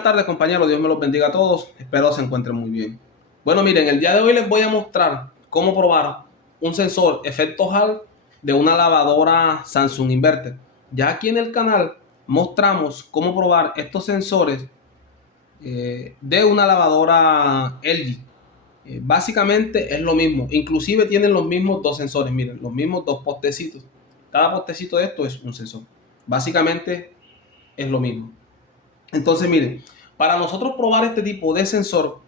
Buenas tardes, compañeros. Dios me los bendiga a todos. Espero se encuentren muy bien. Bueno, miren, el día de hoy les voy a mostrar cómo probar un sensor efecto Hall de una lavadora Samsung Inverter. Ya aquí en el canal mostramos cómo probar estos sensores de una lavadora LG. Básicamente es lo mismo. Inclusive tienen los mismos dos sensores. Miren, los mismos dos postecitos. Cada postecito de esto es un sensor. Básicamente es lo mismo. Entonces, miren, para nosotros probar este tipo de sensor,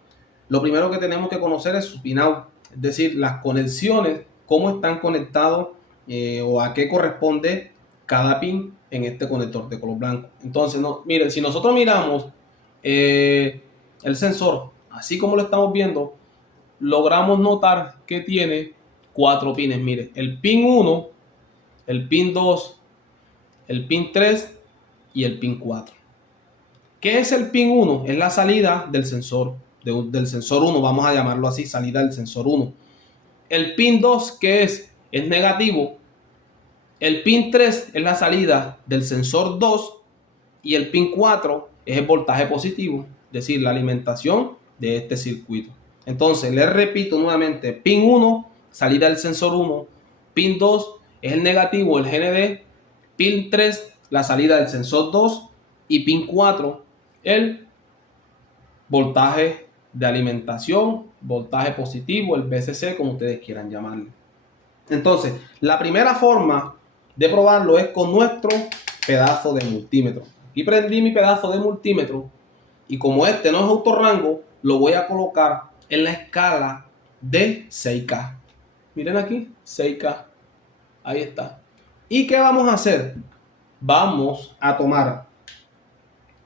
lo primero que tenemos que conocer es su pinout, es decir, las conexiones, cómo están conectados o a qué corresponde cada pin en este conector de color blanco. Entonces, miren, si nosotros miramos el sensor, así como lo estamos viendo, logramos notar que tiene 4 pines. Miren, el pin 1, el pin 2, el pin 3 y el pin 4. ¿Qué es el pin 1? Es la salida del sensor, del sensor 1, vamos a llamarlo así, salida del sensor 1. El pin 2, ¿qué es? Es negativo. El pin 3 es la salida del sensor 2 y el pin 4 es el voltaje positivo, es decir, la alimentación de este circuito. Entonces, les repito nuevamente, pin 1, salida del sensor 1, pin 2 es el negativo, el GND, pin 3, la salida del sensor 2 y pin 4, el voltaje de alimentación, voltaje positivo, el VCC, como ustedes quieran llamarlo. Entonces, la primera forma de probarlo es con nuestro pedazo de multímetro. Aquí prendí mi pedazo de multímetro y como este no es autorrango, lo voy a colocar en la escala de 6K. Miren aquí, 6K. Ahí está. ¿Y qué vamos a hacer? Vamos a tomar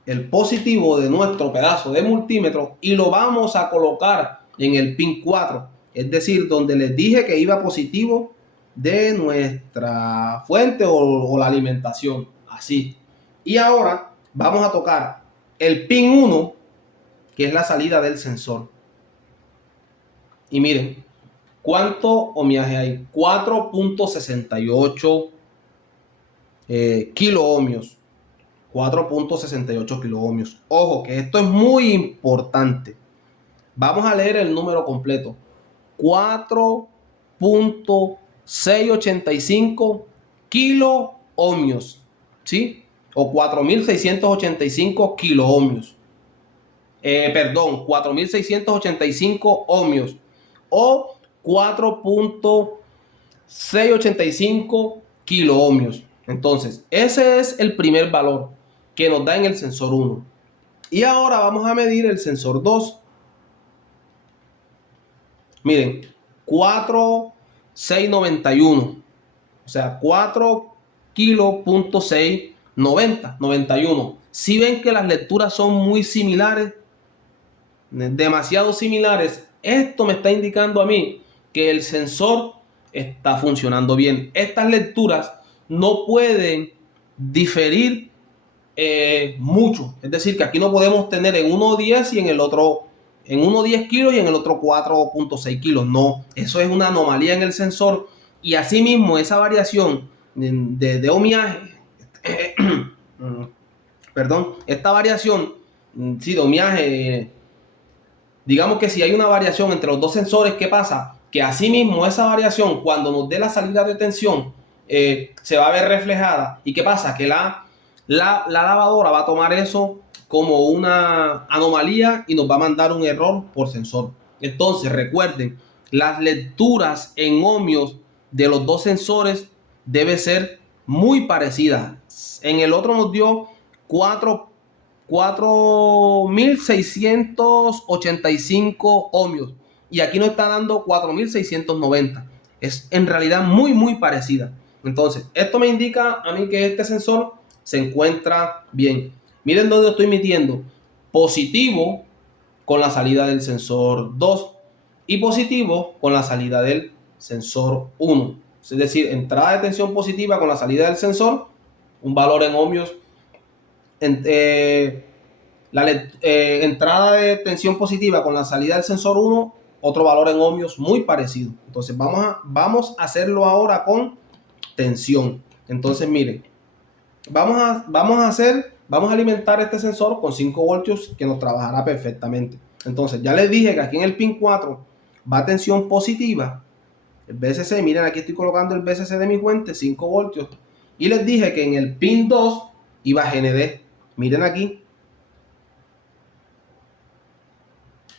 el positivo de nuestro pedazo de multímetro y lo vamos a colocar en el pin 4, es decir, donde les dije que iba positivo de nuestra fuente o la alimentación, así. Y ahora vamos a tocar el pin 1, que es la salida del sensor. Y miren, ¿cuánto ohmiaje hay? 4.68 kilo ohmios. 4.68 kilo ohmios. Ojo, que esto es muy importante. Vamos a leer el número completo. 4.685 kilo ohmios. ¿Sí? O 4.685 kilo ohmios. Perdón, 4.685 ohmios. O 4.685 kilo ohmios. Entonces, ese es el primer valor que nos da en el sensor 1. Y ahora vamos a medir el sensor 2. Miren, 4.691. O sea, 4 kilo 691. Si ven que las lecturas son muy similares, demasiado similares, esto me está indicando a mí que el sensor está funcionando bien. Estas lecturas no pueden diferir mucho, es decir, que aquí no podemos tener en uno 10 y en el otro, en uno 10 kilos y en el otro 4.6 kilos. No, eso es una anomalía en el sensor y asimismo esa variación de ohmiaje, perdón, esta variación, sí, de ohmiaje, digamos que si hay una variación entre los dos sensores, ¿qué pasa? Que asimismo esa variación, cuando nos dé la salida de tensión, se va a ver reflejada. ¿Y qué pasa? Que la lavadora va a tomar eso como una anomalía y nos va a mandar un error por sensor. Entonces, recuerden, las lecturas en ohmios de los dos sensores debe ser muy parecidas. En el otro nos dio 4.685 ohmios y aquí nos está dando 4.690. Es en realidad muy parecida. Entonces, esto me indica a mí que este sensor se encuentra bien. Miren dónde estoy midiendo. Positivo con la salida del sensor 2 y positivo con la salida del sensor 1. Es decir, entrada de tensión positiva con la salida del sensor, un valor en ohmios. Entrada de tensión positiva con la salida del sensor 1, otro valor en ohmios muy parecido. Entonces vamos a hacerlo ahora con tensión. Entonces miren, vamos a hacer vamos a alimentar este sensor con 5 voltios que nos trabajará perfectamente. Entonces, ya les dije que aquí en el pin 4 va tensión positiva. El VCC, miren, aquí estoy colocando el VCC de mi fuente, 5 voltios. Y les dije que en el pin 2 iba GND. Miren aquí.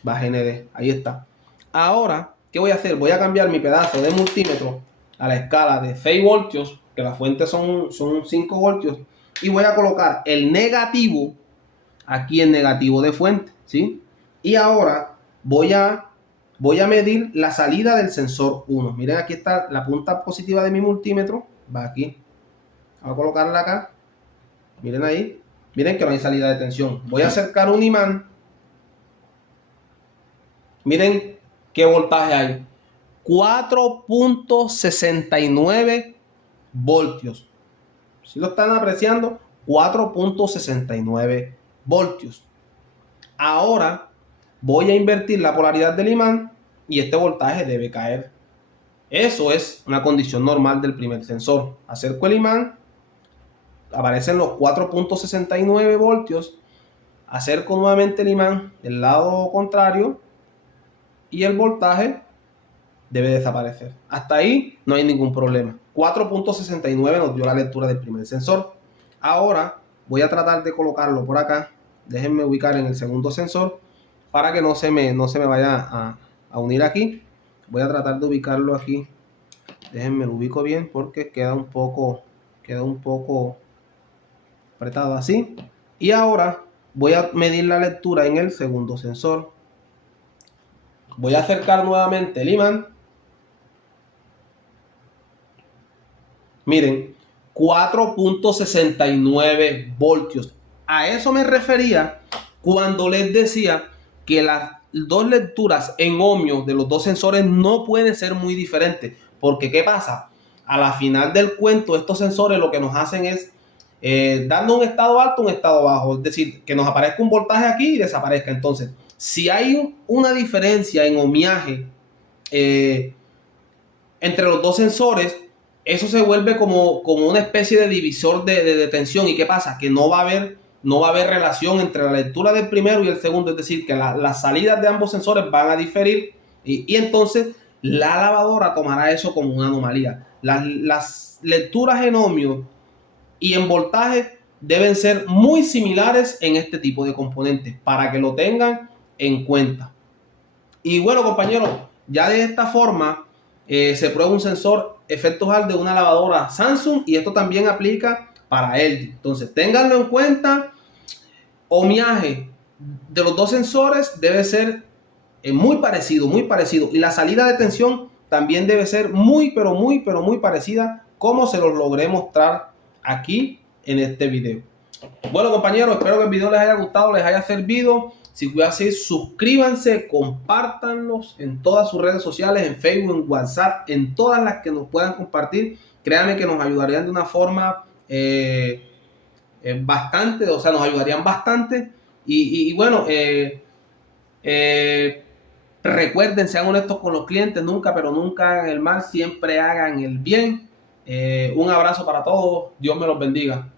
Va GND, ahí está. Ahora, ¿qué voy a hacer? Voy a cambiar mi pedazo de multímetro a la escala de 6 voltios, que la fuente son 5 voltios, y voy a colocar el negativo aquí en negativo de fuente, ¿sí? Y ahora voy a medir la salida del sensor 1. Miren, aquí está la punta positiva de mi multímetro, va aquí. Voy a colocarla acá. Miren ahí. Miren que no hay salida de tensión. Voy a acercar un imán. Miren qué voltaje hay. 4.69 voltios. Si lo están apreciando, 4.69 voltios. Ahora voy a invertir la polaridad del imán y este voltaje debe caer. Eso es una condición normal del primer sensor. Acerco el imán, aparecen los 4.69 voltios. Acerco nuevamente el imán del lado contrario y el voltaje debe desaparecer. Hasta ahí no hay ningún problema. 4.69 nos dio la lectura del primer sensor. Ahora voy a tratar de colocarlo por acá. Déjenme ubicar en el segundo sensor para que no se me vaya a unir aquí. Voy a tratar de ubicarlo aquí. Déjenme lo ubico bien porque queda un poco apretado así. Y ahora voy a medir la lectura en el segundo sensor. Voy a acercar nuevamente el imán. Miren, 4.69 voltios. A eso me refería cuando les decía que las dos lecturas en ohmios de los dos sensores no pueden ser muy diferentes. Porque, ¿qué pasa? A la final del cuento, estos sensores lo que nos hacen es dando un estado alto, un estado bajo. Es decir, que nos aparezca un voltaje aquí y desaparezca. Entonces, si hay una diferencia en ohmiaje entre los dos sensores, eso se vuelve como una especie de divisor de tensión. ¿Y qué pasa? Que no va a haber relación entre la lectura del primero y el segundo. Es decir, que las salidas de ambos sensores van a diferir y entonces la lavadora tomará eso como una anomalía. Las lecturas en ohmio y en voltaje deben ser muy similares en este tipo de componentes para que lo tengan en cuenta. Y bueno, compañeros, ya de esta forma se prueba un sensor efectos Hall de una lavadora Samsung y esto también aplica para LG. Entonces, ténganlo en cuenta. Ohmiaje de los dos sensores debe ser muy parecido. Y la salida de tensión también debe ser muy parecida, como se los logré mostrar aquí en este video. Bueno, compañeros, espero que el video les haya gustado, les haya servido. Si fue así, suscríbanse, compártanlos en todas sus redes sociales, en Facebook, en WhatsApp, en todas las que nos puedan compartir. Créanme que nos ayudarían de una forma bastante, o sea, nos ayudarían bastante. Y bueno, recuerden, sean honestos con los clientes, nunca, pero nunca hagan el mal, siempre hagan el bien. Un abrazo para todos, Dios me los bendiga.